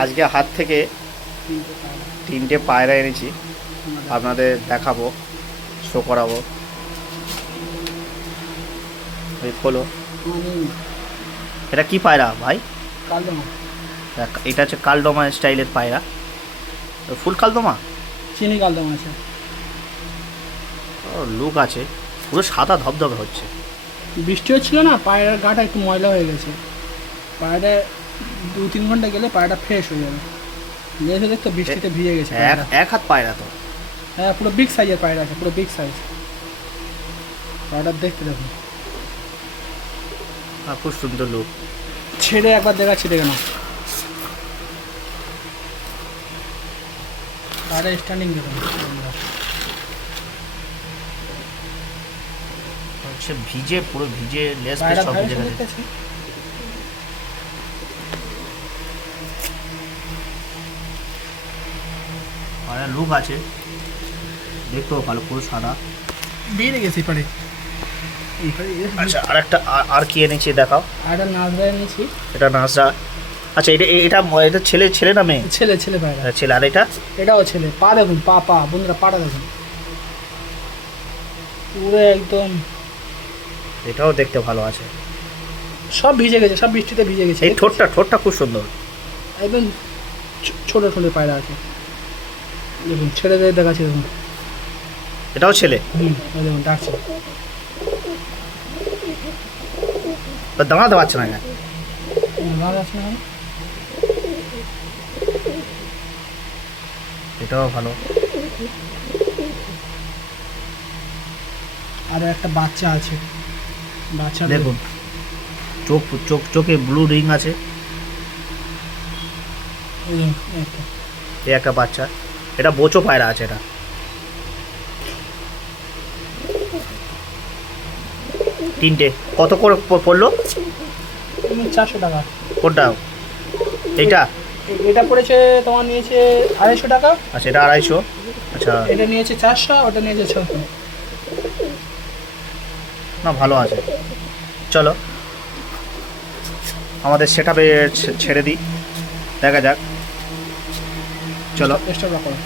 আজকে হাট থেকে 3টে পায়রা এনেছি, আপনাদের দেখাবো, শো করাবো। এই খোলো। এটা কি পায়রা ভাই? কালদমা। এটা হচ্ছে কালদমা স্টাইলের পায়রা, ফুল কালদমা, চিনি কালদমা আছে। লুক আছে, পুরো সাদা ধবধবে হচ্ছে। বৃষ্টি হচ্ছিল না, পায়রার গাটা একটু ময়লা হয়ে গেছে। পায়রাটা 2-3 ঘন্টা গেলে পায়রাটা ফ্রেশ হয়ে যাবে। দেখে দেখতো বৃষ্টিতে ভিজে গেছে। এক হাত পায়রা তো। হ্যাঁ, পুরো বিগ সাইজের পায়রা আছে, পুরো বিগ সাইজ। পায়রাটা দেখতে দেখুন, খুব সুন্দর লুক। ছেড়ে একবার দেখাচ্ছি, দেখে না পায়রা স্ট্যান্ডিং দেখুন। হচ্ছে ভিজে, পুরো ভিজে, লেস পায়রা সব ভিজে গেছে। দেখতেছি পায়রা লুক আছে, দেখতেও ভালো, পুরো সাদা। বেরিয়ে গেছে পারে। আচ্ছা, আরেকটা আর কি এনেছি দেখাও। পায়রা নাজরা নিয়েছি। এটা নাজরা। আচ্ছা, এটা এটা এটা ছেলে ছেলে না মেয়ে? ছেলে ছেলে পায়রা। ছেলে। আর এটা? এটাও ছেলে। পা দেখুন, পা পা বন্ধুরা, পাটা দেখুন পুরো একদম। এটাও দেখতে ভালো আছে, সব ভিজে গেছে, সব বৃষ্টিতে ভিজে গেছে। এই ঠোঁটটা খুব সুন্দর, একদম ছোট ছোট পায়রা আছে। দেখুন ছেড়ে দিয়ে দেখাচ্ছি, দেখুন। এটাও ছেলে। ওই দেখুন ডাকছে। দাঁড়াতে পারছে না কেন? মাছ আছে না? এটাও ভালো। আর একটা বাচ্চা আছে, বাচ্চা দেখুন, চোখে ব্লু রিং আছে। এই একটা বাচ্চা, এটা বোচো পায়রা আছে। এটা তিনটে কত করে পড়লো? 400 টাকা। কোনটা? এইটা? এটা পড়েছে তোমার, নিয়েছে 250 টাকা। আচ্ছা, এটা 250। আচ্ছা, এটা নিয়েছে 400, ওটা নিয়েছে 600। না ভালো আছে। চলো আমাদের সেটআপে ছেড়ে দিই, দেখা যাক। চলো। চেষ্টা করো।